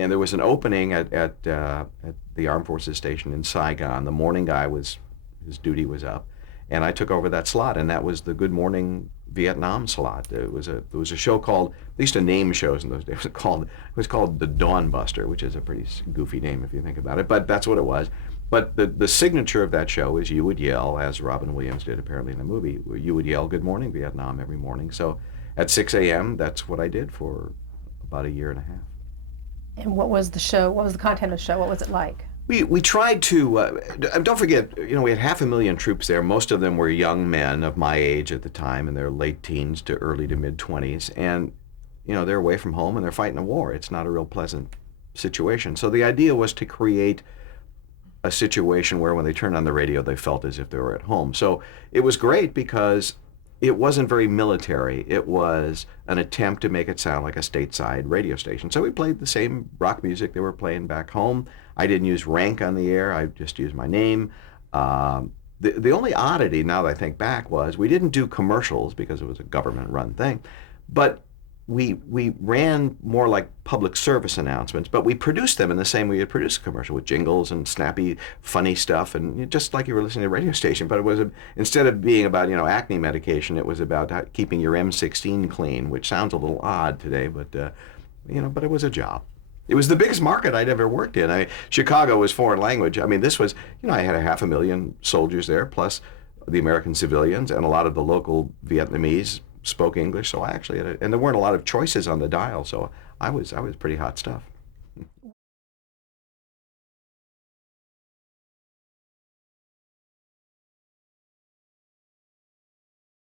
and there was an opening at the Armed Forces Station in Saigon. The morning guy his duty was up, and I took over that slot, and that was the Good Morning Vietnam slot. It was a show called, they used to name shows in those days. It was called The Dawn Buster, which is a pretty goofy name if you think about it, but that's what it was. But the signature of that show is you would yell, as Robin Williams did apparently in the movie, you would yell Good Morning Vietnam every morning. So at 6 a.m., that's what I did for about a year and a half. And what was the show? What was the content of the show? What was it like? We tried to, don't forget, we had 500,000 troops there. Most of them were young men of my age at the time, in their late teens to early to mid-20s. And, they're away from home and they're fighting a war. It's not a real pleasant situation. So the idea was to create a situation where when they turned on the radio, they felt as if they were at home. So it was great because it wasn't very military. It was an attempt to make it sound like a stateside radio station. So we played the same rock music they were playing back home. I didn't use rank on the air. I just used my name. The only oddity, now that I think back, was we didn't do commercials because it was a government-run thing, but we ran more like public service announcements, but we produced them in the same way you'd produce a commercial, with jingles and snappy, funny stuff, and just like you were listening to a radio station. But it was instead of being about acne medication, it was about keeping your M16 clean, which sounds a little odd today, but but it was a job. It was the biggest market I'd ever worked in. Chicago was foreign language. This was, I had 500,000 soldiers there, plus the American civilians, and a lot of the local Vietnamese spoke English. So I actually and there weren't a lot of choices on the dial, so I was pretty hot stuff.